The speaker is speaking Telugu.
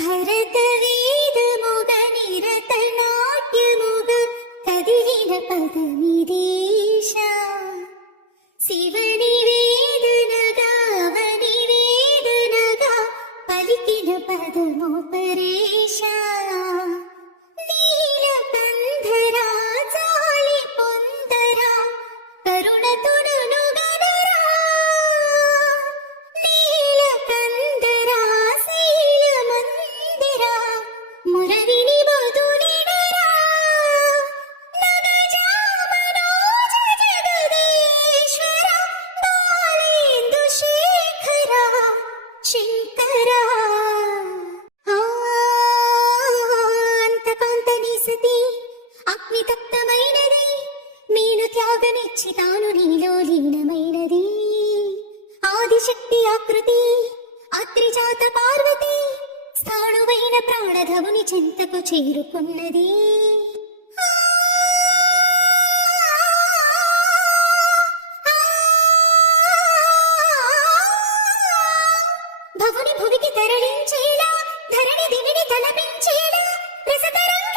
భరతవేదముగ నిరతనాట్యముగ కదిలిన పదమిదేశ శివని వేదనగా అవని వేదనగా పలికిన పదము పరేశ నీలకంధరా జాలి పొందరా కరుణ తొడునుగనరా నీలకంధరా శైలమందిరా మురవిని బదులిడరా నగజామనోజ జగదీశ్వర బాలేందు శేఖర శంకరా అంతకాంతని సతి అగ్నితప్తమైనది నేను త్యాగమిచ్చి తాను నీలో లీనమైనది ఆదిశక్తి ఆకృతి అత్రిజాత పార్వతి స్థాణువైన ప్రాణధముని చెంతకు చేరుకున్నది భవుని భువికి తరలించేలా ధరణి దివిని తలపించేలా రసతరంగ